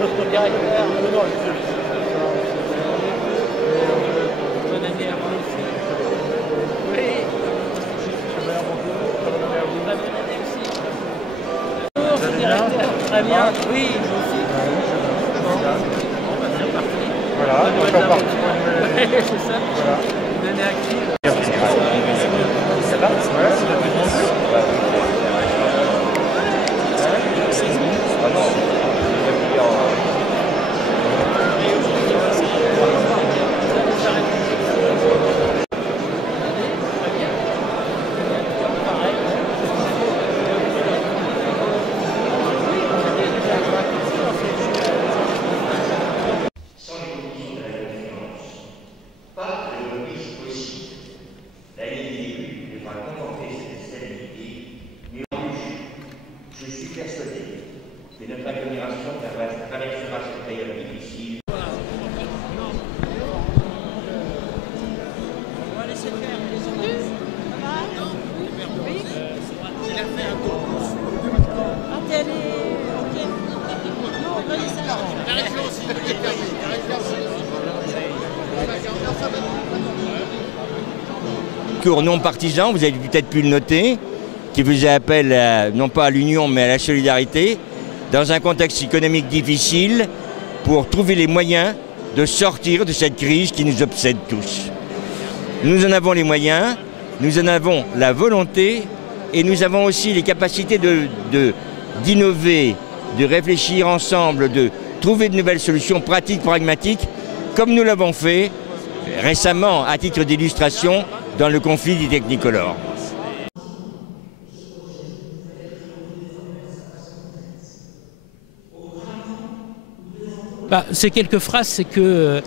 Bonne année à vous aussi. Oui. Bonne année aussi. Bonjour, directeur. Très bien. Oui, vous aussi. Voilà, encore parti. Oui, c'est ça. Une année active. Ça va? Je suis persuadé que notre agglomération traversera cette période difficile. On va laisser faire les autres. Oui. Il a fait un tour. Ah, t'es allé. Ok. Non, vas-y, ça va. La région aussi. La région aussi. Cours non partisan, vous avez peut-être pu le noter, qui faisait appel non pas à l'union mais à la solidarité, dans un contexte économique difficile, pour trouver les moyens de sortir de cette crise qui nous obsède tous. Nous en avons les moyens, nous en avons la volonté et nous avons aussi les capacités d'innover, de réfléchir ensemble, de trouver de nouvelles solutions pratiques, pragmatiques, comme nous l'avons fait récemment à titre d'illustration dans le conflit du Technicolor. Ces quelques phrases, c'est que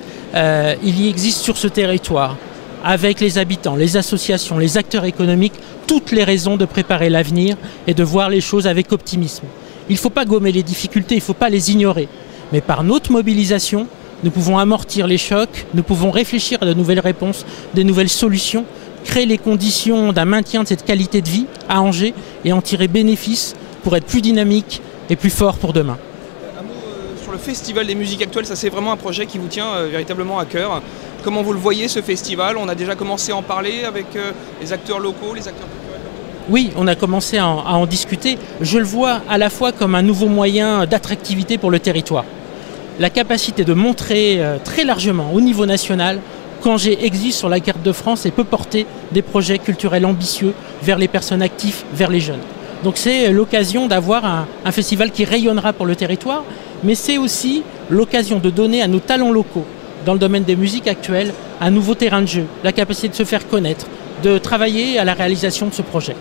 il y existe sur ce territoire, avec les habitants, les associations, les acteurs économiques, toutes les raisons de préparer l'avenir et de voir les choses avec optimisme. Il ne faut pas gommer les difficultés, il ne faut pas les ignorer. Mais par notre mobilisation, nous pouvons amortir les chocs, nous pouvons réfléchir à de nouvelles réponses, des nouvelles solutions, créer les conditions d'un maintien de cette qualité de vie à Angers et en tirer bénéfice pour être plus dynamique et plus fort pour demain. Le Festival des musiques actuelles, ça c'est vraiment un projet qui vous tient véritablement à cœur. Comment vous le voyez ce festival? On a déjà commencé à en parler avec les acteurs locaux, les acteurs culturels? Oui, on a commencé à en discuter. Je le vois à la fois comme un nouveau moyen d'attractivité pour le territoire. La capacité de montrer très largement au niveau national qu'Angers existe sur la carte de France et peut porter des projets culturels ambitieux vers les personnes actives, vers les jeunes. Donc c'est l'occasion d'avoir un festival qui rayonnera pour le territoire, mais c'est aussi l'occasion de donner à nos talents locaux, dans le domaine des musiques actuelles, un nouveau terrain de jeu, la capacité de se faire connaître, de travailler à la réalisation de ce projet.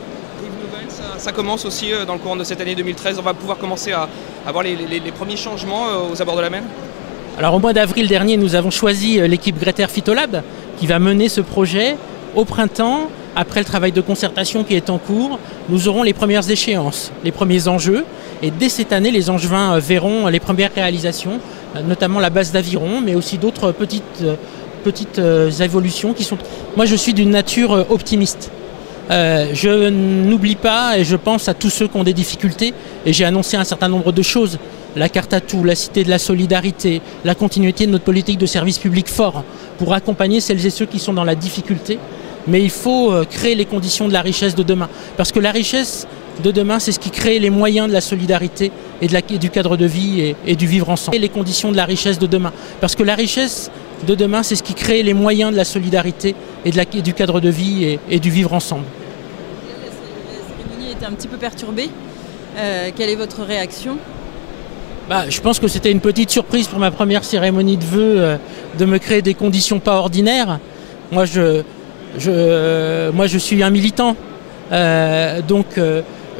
Ça commence aussi dans le courant de cette année 2013, on va pouvoir commencer à avoir les premiers changements aux abords de la mer. Alors au mois d'avril dernier, nous avons choisi l'équipe Greater Phytolab qui va mener ce projet. Au printemps, après le travail de concertation qui est en cours, nous aurons les premières échéances, les premiers enjeux. Et dès cette année, les Angevins verront les premières réalisations, notamment la base d'Aviron, mais aussi d'autres petites évolutions qui sont... Moi, je suis d'une nature optimiste. Je n'oublie pas et je pense à tous ceux qui ont des difficultés. Et j'ai annoncé un certain nombre de choses. La carte à tout, la cité de la solidarité, la continuité de notre politique de service public fort pour accompagner celles et ceux qui sont dans la difficulté. Mais il faut créer les conditions de la richesse de demain. Parce que la richesse de demain, c'est ce qui crée les moyens de la solidarité et du cadre de vie et du vivre ensemble. Et les conditions de la richesse de demain. Parce que la richesse de demain, c'est ce qui crée les moyens de la solidarité et du cadre de vie et du vivre ensemble. La cérémonie était un petit peu perturbée. Quelle est votre réaction ? Je pense que c'était une petite surprise pour ma première cérémonie de vœux de me créer des conditions pas ordinaires. Moi, je suis un militant, donc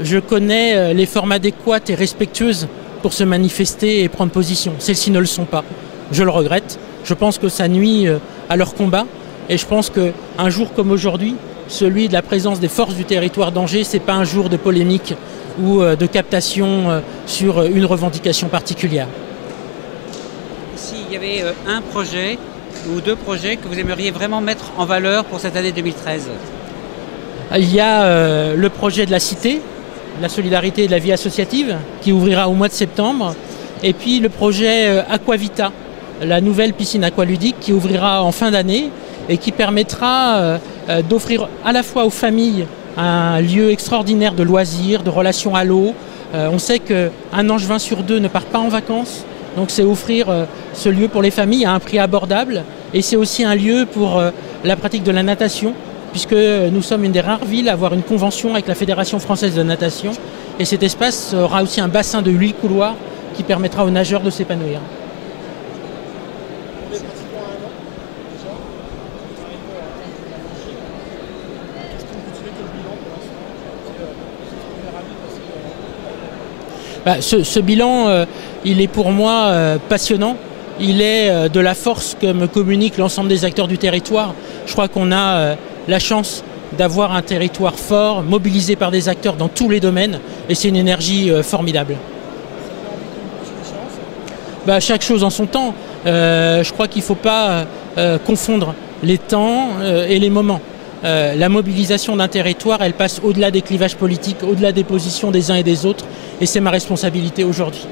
je connais les formes adéquates et respectueuses pour se manifester et prendre position. Celles-ci ne le sont pas. Je le regrette. Je pense que ça nuit à leur combat. Et je pense qu'un jour comme aujourd'hui, celui de la présence des forces du territoire d'Angers, ce n'est pas un jour de polémique ou de captation sur une revendication particulière. S'il y avait un projet ou deux projets que vous aimeriez vraiment mettre en valeur pour cette année 2013? Il y a le projet de la Cité, de la solidarité et de la vie associative, qui ouvrira au mois de septembre. Et puis le projet Aquavita, la nouvelle piscine aqualudique qui ouvrira en fin d'année et qui permettra d'offrir à la fois aux familles un lieu extraordinaire de loisirs, de relations à l'eau. On sait qu'un Angevin sur 2 ne part pas en vacances, donc c'est offrir ce lieu pour les familles à un prix abordable. Et c'est aussi un lieu pour la pratique de la natation, puisque nous sommes une des rares villes à avoir une convention avec la Fédération française de natation. Et cet espace aura aussi un bassin de 8 couloirs qui permettra aux nageurs de s'épanouir. Ce bilan, il est pour moi passionnant. Il est de la force que me communique l'ensemble des acteurs du territoire. Je crois qu'on a la chance d'avoir un territoire fort, mobilisé par des acteurs dans tous les domaines, et c'est une énergie formidable. Chaque chose en son temps. Je crois qu'il ne faut pas confondre les temps et les moments. La mobilisation d'un territoire, elle passe au-delà des clivages politiques, au-delà des positions des uns et des autres, et c'est ma responsabilité aujourd'hui.